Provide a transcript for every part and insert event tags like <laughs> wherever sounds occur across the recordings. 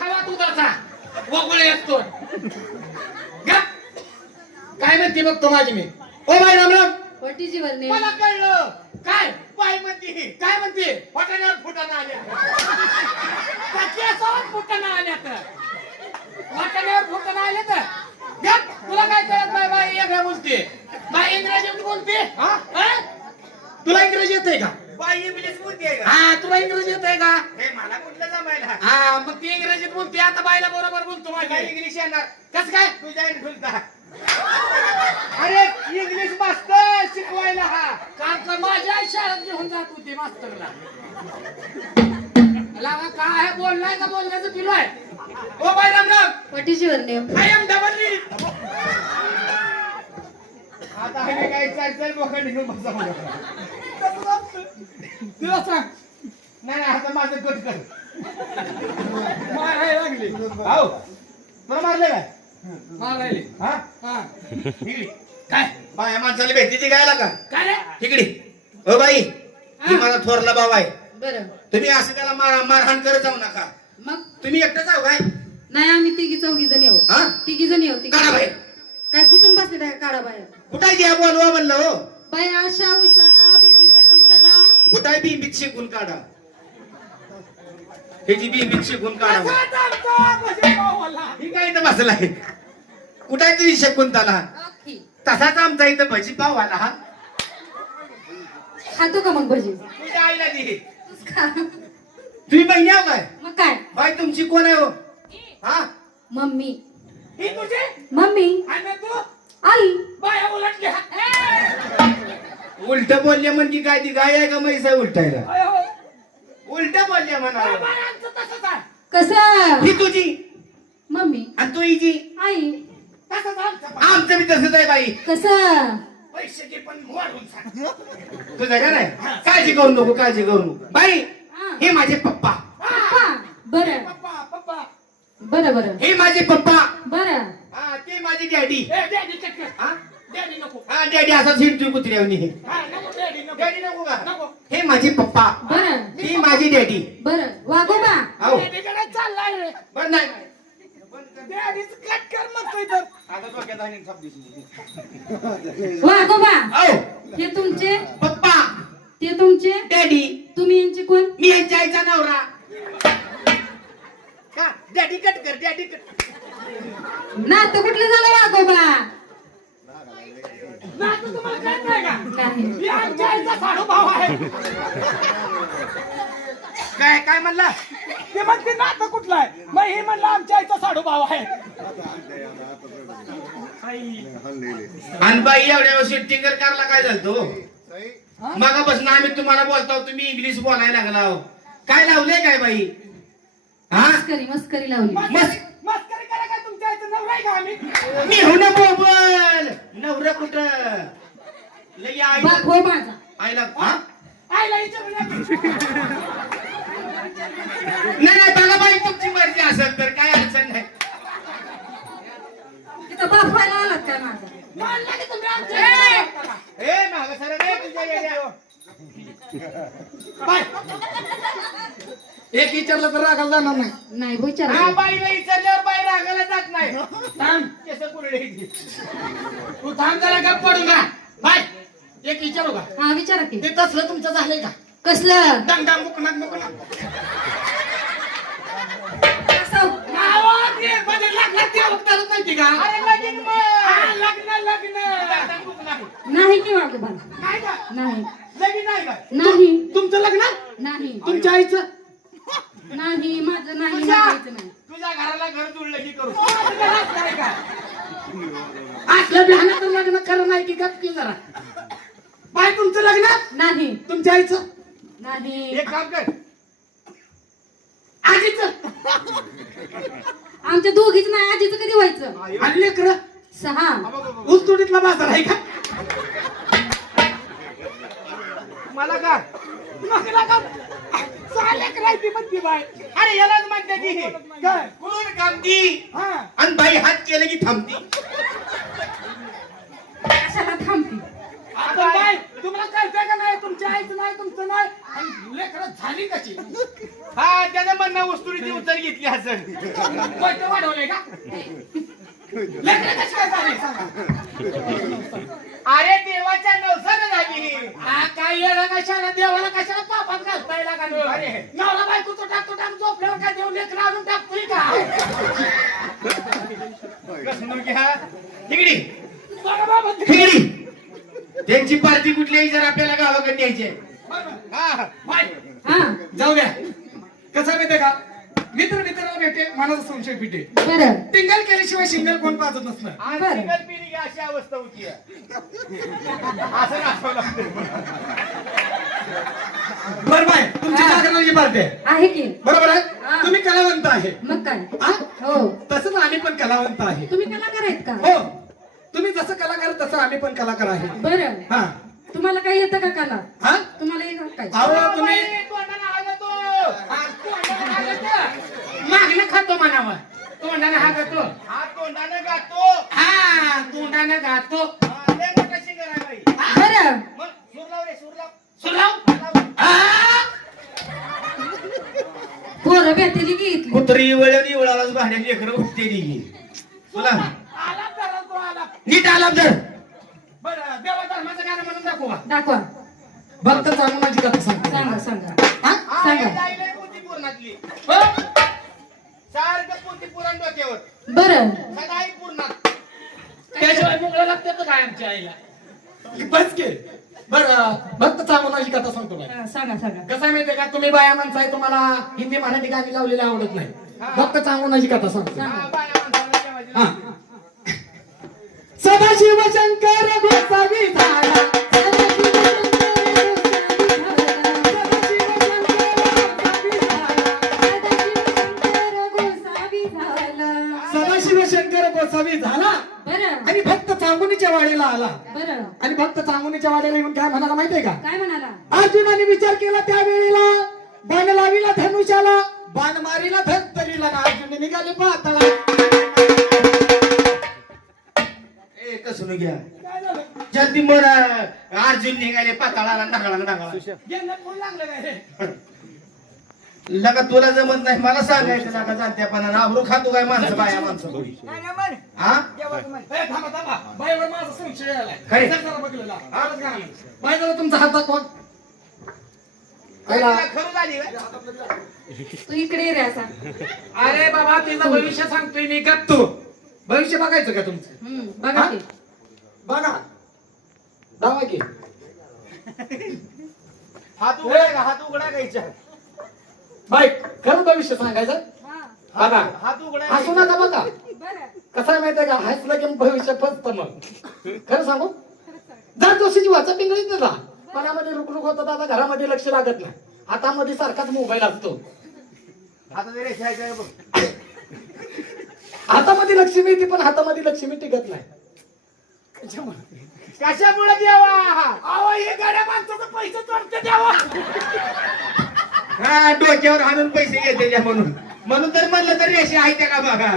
खावा दुधाचा वगुळे असतो. काय म्हणते बघतो माझी मी. ओ बाई रामराम What is your name? मला कळलं. काय? बाई म्हणते. काय म्हणते? वाटाण्यावर फुटाणा आल्या. केसावर फुटाणा आल्या तर. वाटाण्यावर फुटाणा आल्या तर. तुला काय कळत बाय बाई वेगळ्या बोलते बाई इंग्रजीत बोलते. हा? तुला इंग्रजी येते का? बाई इंग्लिश बोलते का? हा तुला इंग्रजी येते का? हे मला कुठलं जमायला? हा मग ती इंग्रजीत बोलते आता बाईला बरोबर बोलतो काय माझी इंग्लिश येणार? कस काय? तुझ्या खुलता. अरे इंग्लिश मास्तर शिकवायला हा. कारण का माझ्या शाळेत घेऊन जात होते मास्तरला. लावा काय आहे? बोललाय का बोलण्याचं पिलो आहे? ओ बाई Ram Ram. What is your name? I am double आता आम्ही काय चाल चाल बोकड घेऊन बसा म्हणून. तुला सांग. नाही नाही आता माझं कट कर. मारायला लागली. हो तुला मारले काय? मारायली हा? हा. इकडे काय? बाया माणसाला भेटते गायला का? काय रे? इकडे हो बाई. ही. माझा थोरला भाऊ आहे. बरं. तुम्ही असं त्याला मार मारहाण करत जाऊ नका. मग? तुम्ही एकटं जाऊ काय? नाही आम्ही तिघी चौघी जण येऊ हा? तिघी जण येऊ तिघी. काढा बाहेर. काय कुठून बसले काय काढा बाहेर. कुठं द्या बोलवा म्हणलं हो बाई आशा उषा शकुंतला कुठं आहे बिंबीत शिकून काढा। हे जी बिंबीत शिकून काढा। ही काय इथं बसलाय? कुठं आहे तुझी शकुंतला? ओके तसाच आमचा इथं भजी पाव आला हा. खातो का मग भजी? तुझ्या आईला दे. खा. तुम्ही बहिणी आहो काय मग काय? बाई तुमची कोण आहे हो? हा? मम्मी. ही तुझी? मम्मी. आणि तू आई बाया उलटली उलट बोलले म्हणजे काय ती गाय आहे का म्हैस आहे उलटायला? उलट बोलले म्हणा बायांचं तसंच आहे. कसं? ही तुझी? मम्मी. आणि तू हिची? आई. आमचं बी तसंच आहे बाई. कसं? घे पण तुझं का नाही काळजी करू नको काळजी करू नको. बाई हा. माझे पप्पा. पप्पा? बरं. पप्पा पप्पा. बरं बरं. हे माझे पप्पा. बरं. हा ते माझी डॅडी. ए डॅडी हा? नको. हा डॅडी असा हिंडतोय कुत्र्यावनी. हे हा नको डॅडी नको डॅडी नको का हे माझे पप्पा. बरं. ही माझी डॅडी बरं. वागोबा हो डॅडीकडे चाललाय रे. बर नाही. डॅडीच कट कर म्हणतोय तर. आता डोक्यात आणि थाप दिसली. वागोबा हो हे तुमचे? पप्पा. ते तुमचे? डॅडी तुम्ही यांचे कोण? मी यांच्या आईचा नवरा. का? डॅडी कट कर डॅडी कट नातं कुठलं झालं वागोबा नातू तुम्हाला कळत नाही का नाही आमच्या आईचा साडू भाव आहे काय काय म्हणला? ते म्हणते नातं कुठलं आहे? मग हे म्हणलं आमच्या आईचा साडू भाव आहे. आणि बाई एवढ्या वर्षी टिंगर कारला काय झालं मगापासून आम्ही तुम्हाला बोलतो तुम्ही इंग्लिश बोलायला लागला हो. काय लावले काय बाई? हा? मस्करी मस्करी लावली. मस्त मस्करी करा काय तुमच्या आईचं नवरा आहे का आम्ही? मी हो ना बोबल. नवरा कुठं? लई आई. बाप हो माझा. आईला हा? आईला विचारून या की. नाही नाही बघा बाई तुमची मर्जी असेल तर काय अडचण नाही. तिथं बाप व्हायला आलात काय माझा? मानलं की तुम्ही आमच्या आईचा साडू भाव. ए मागं सर रे तुझ्या येड्या. बाय एक विचारलं तर रागाला जाणार नाही. नाही हा विचारा बाईला विचारल्यावर बाई रागाला जात नाही. थांब केस कुरडे तू थांब जरा गप पडू का बाय एक विचारू का हा विचारा की. ते तसलं तुमचं झालंय का? कसलं? मुकनाक मुकनाक? आवाज ये, म्हणजे लग्नात माहिती का? अरे लगीन मग. हा, लग्न लग्न. नाही की वागोबा काय का? नाही. लगीन नाही का? नाही. तुमचं लग्न? नाही. तुमच्या आईचं? नाही माझं नाही तुझ्या मागायचं नाही. तुझ्या घराला घर जुळलं की करू. बिहानाचं लग्न खरं नाही की गप की जरा. बाय तुमचं लग्न? नाही. तुमच्या आईचं? नाही. एक काम कर. आजीचं. आमच्या दोघीच नाही आजीचं कधी व्हायचं? आणि लेकरं? सहा. ऊसतोडीतला बाजार आहे का? मला का? करायची म्हणती बाय. अरे यालाच म्हणते की काय कोण कामती? हा. आणि बाई हात केलं की थांबती कशाला थांबती आपण बाय तुम्हाला कळतंय का नाही तुमच्या आईचं नाही तुमचं नाही आणि लेकरं झाली कशी? हा त्याचं म्हणणं उस्तुरीची उचल घेतली असेल पैसे वाढवले का? लेकरं कशी काय झाली? सांगा. अरे देवाच्या नवसानं झाली हा. काय येणार कशाला देवाला कशाला पापात घालताय लागा अरे. नवरा बायको तो टाकतो टाक झोपल्यावर काय देऊ लेकरं आणून टाकतोय का? कसं घ्या तिकडी. बघा बाबा तिकडी. त्यांची पार्टी कुठल्याही जर आपल्याला गावाकडे न्यायची आहे. हा. हा जाऊ द्या. कसं माहितीये का? मित्र मित्राला भेटे मनाचा संशय पिटे बरं. टिंगल केल्याशिवाय शिंगल कोण पाजत नसणार? आज बरं. सिंगल पिढी की अशी अवस्था होती. असं नाचवं लागतं बर बाय. तुमची हा. जागरणाची पार्टी आहे. आहे की? बरोबर आहे? हा. तुम्ही कलावंत आहे. मग काय? हा? हो. तसंच आम्ही पण कलावंत आहे. तुम्ही कलाकार आहेत का? हो. तुम्ही जसं कलाकार तसं आम्ही पण कलाकार आहे. बरं. हा. तुम्हाला काही येतं का कला? हा? अहो तुम्ही. मागणं खातो म्हणावं. तोंडाने हा गातो. हा तोंडानं गातो. हा तोंडाने गातो हा, बाई. बरं. मग सूर लाव रे, सूर लाव. सुलाव पोरं भेटली की इथली कुत्री वळण इवळालाच भाड्या लेकरं उठते नी तुला आला तर तो आला नीट आला तर बरं देवा धर्माचं गाणं म्हणून दाखवा. दाखवा. भक्त चालू माझी कथा सांगतो. सांगा सांगा. हा? सांगा. हे? डोक्यावर. बरं. सदाही पूर्णात त्याशिवाय मुंगळं लागतं काय आमच्या आईला? बस के. बर भक्त चांगणाची कथा सांगतो बाई. हा, सांगा सांगा. कसं आहे माहितीये का? तुम्ही बाया आहे तुम्हाला हिंदी मराठी गाणी लावलेली आवडत नाही. भक्त चांगणाची कथा सांगतो. हा, बाया माणसाला जेवायची हा. सदाशिव शंकर गोसावी झाला. सदाशिव शंकर गोसावी झाला. बरं. आणि भक्त चांगुनीच्या वाडीला आला. बरं. आणि भक्त चांगुनीच्या वाडीला येऊन काय म्हणाला माहितीये का? काय म्हणाला? अर्जुनाने विचार केला त्यावेळेला बाण लाविला धनुष्याला बाण मारीला धनतरीला ना अर्जुन निघाले पाहता ए कसं घ्या जल्दी मर. अर्जुन निघाले पाताळाला नागळा नागळा <laughs> लगा तुला जमत नाही मला सांगायचं नका जाणत्या पण आबरू खातो काय माणसं बाया माणसं? हा? बाईवर माझा संशय आलाय. तुमचा हात. खरं झाली व्हय? तू इकडे ये रे असा अरे बाबा तिचं भविष्य सांगतोय मी गप तू. भविष्य बघायचं का तुमचं? हम्म, बघा? की. बघा. दावा की. हात उघडा का? हात उघडा का हिच्या? बाई खरं भविष्य सांगायचं? बघा. हसू नका बघा? बरं. कसं आहे माहितीये का? हसलं की भविष्य फसत मग. खरं सांगू? जर जोशीची वाचा पिंगळीत ना मनामध्ये रुकरुक होतं दादा घरामध्ये लक्ष लागत नाही. हातामध्ये सारखाच मोबाईल असतो. आता हातामध्ये लक्ष्मी येते पण हातामध्ये लक्ष्मी टिकत नाही. कशामुळे द्यावा हे गाड्या माणसाचं पैसे चोरते द्यावा हा डोक्यावर हाणून पैसे घेते म्हणून. म्हणून तर म्हणलं तर रेषे आहे त्या का बघा?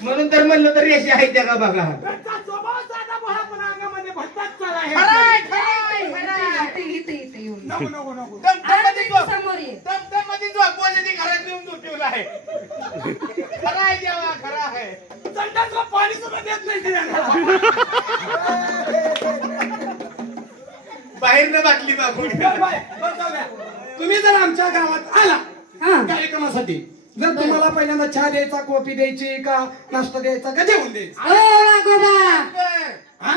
म्हणून तर म्हणलं तर रेषे आहे त्या का बघा? घरात. बाहेरनं बाटली बाबून तुम्ही जर आमच्या गावात आला हा. कार्यक्रमासाठी जर तुम्हाला पहिल्यांदा चहा द्यायचा कॉफी द्यायची का नाश्ता द्यायचा का जेवण द्यायचं? हा?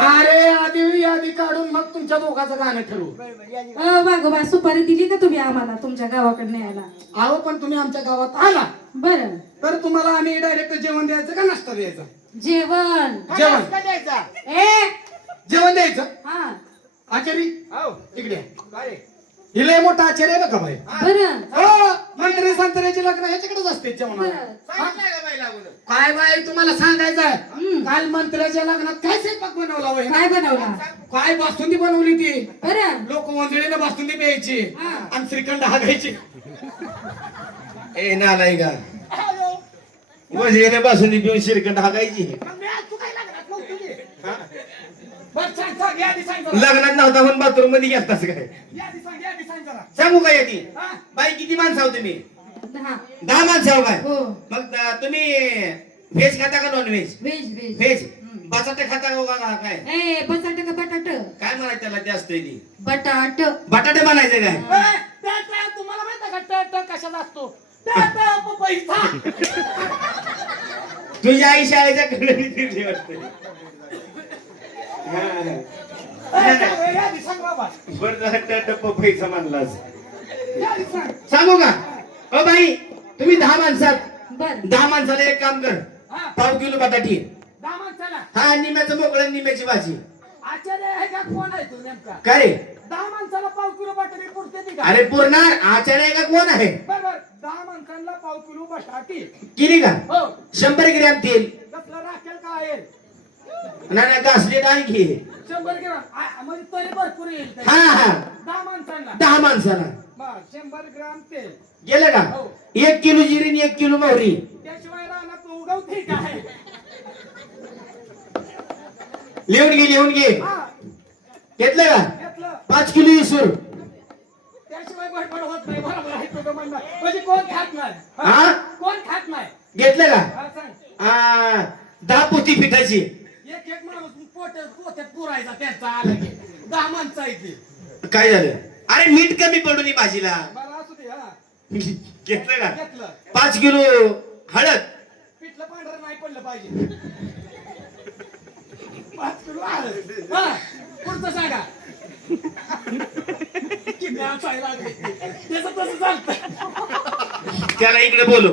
अरे आधी यादी काढून मग तुमच्या दोघांचं गाणं ठरवू. वाघोबा सुपारी दिली का तुम्ही आम्हाला तुमच्या गावाकडे न्यायला अहो पण तुम्ही आमच्या गावात आला. बरं. तर तुम्हाला आम्ही डायरेक्ट जेवण द्यायचं का नाश्ता द्यायचा? जेवण. जेवण. द्यायचा? ए जेवण द्यायचं? हा. आचारी. इकडे. काय? रे? हिले मोठा आचार्य आहे बघा बाई. बरं. हो मंत्री संत्र्याचे लग्न ह्याच्याकडेच असते? काय बाई तुम्हाला सांगायचं आहे. काल मंत्र्याच्या लग्नात काय स्वयंपाक बनवला होय काय बनवला? काय बासुंदी बनवली ती? बरं. लोक वंजळीनं बासुंदी प्यायची. हा. आणि श्रीखंड हागायची. ए नालाय का वजरीने बासुंदी पिऊन शिरकंड हाकायची मग मी आज तू काय लागणार नव्हती की? बरं सांग सांग यादी सांग जरा लग्नात नव्हता म्हणून बाथरूममध्ये गेलतास काय? यादी सांग काय यादी? हा? बाई किती माणसं आहो तुम्ही? दहा. माणसं आहो काय? हो. मग तुम्ही व्हेज खाता का non veg veg veg veg बटाटे खाता का का काय? ए बटाट का बटाट? काय म्हणायचं त्याला जास्त आहे ती? बटाट. बटाटे म्हणायचे काय? तुम्हाला माहिती का त्या कशाला असतो? पैसा. तुझ्या आई शाळेच्या कडे वाटते बरं झालं त्या डब्बा पैसा मानलास. यादी सांग. सांगू का? ओ बाई तुम्ही दहा माणसात दहा माणसाला एक काम कर. पाव किलो बटाटी. हा निम्याचं मोकळं निम्याची भाजी. आचार्य आहे का कोण आहे तू नेमका? का रे? दहा माणसाला पाव किलो बटाटे पुरते अरे पूर्णार. आचार्य का कोण आहे? दहा माणसांना पाव किलो बटाटी. किती का? हो. शंभर ग्रॅम तेल. कसलं राखेल का येईल नाही नाही, घासले नाही घे शंभर ग्राम. आ- म्हणजे तरी भरपूर येईल ते. हा हा. दहा माणसांना. दहा माणसाला शंभर ग्राम तेल गेलं का? हो. एक किलो जिरी आणि एक किलो मोहरी. त्याशिवाय रानात उगवते काय. लिहून घे लिहून घे. हा. घेतलं का? घेतलं. पाच किलो इसूर. त्याशिवाय गडबड होत नाही. बरोबर आहे तुझं म्हणणं. म्हणजे कोण खात नाही? हा? हा? कोण खात नाही? घेतलं का? हा, सांग. आ, दहा पोती पिठाची. एक एक माणूस पोट पोत्यात पुरायचा त्यांचा आला की. दहा माणसं आहे ती काय झालं? अरे मीठ कमी पडून भाजीला. बरं असू दे हा. घेतलं का? घेतलं. पाच किलो हळद. पिठलं पांढरं नाही पडलं पाहिजे. पाच किलो हळद. हा पुढचं सांगा. किती असायला लागले. त्याचं तसं चालतं. त्याला इकडे बोलू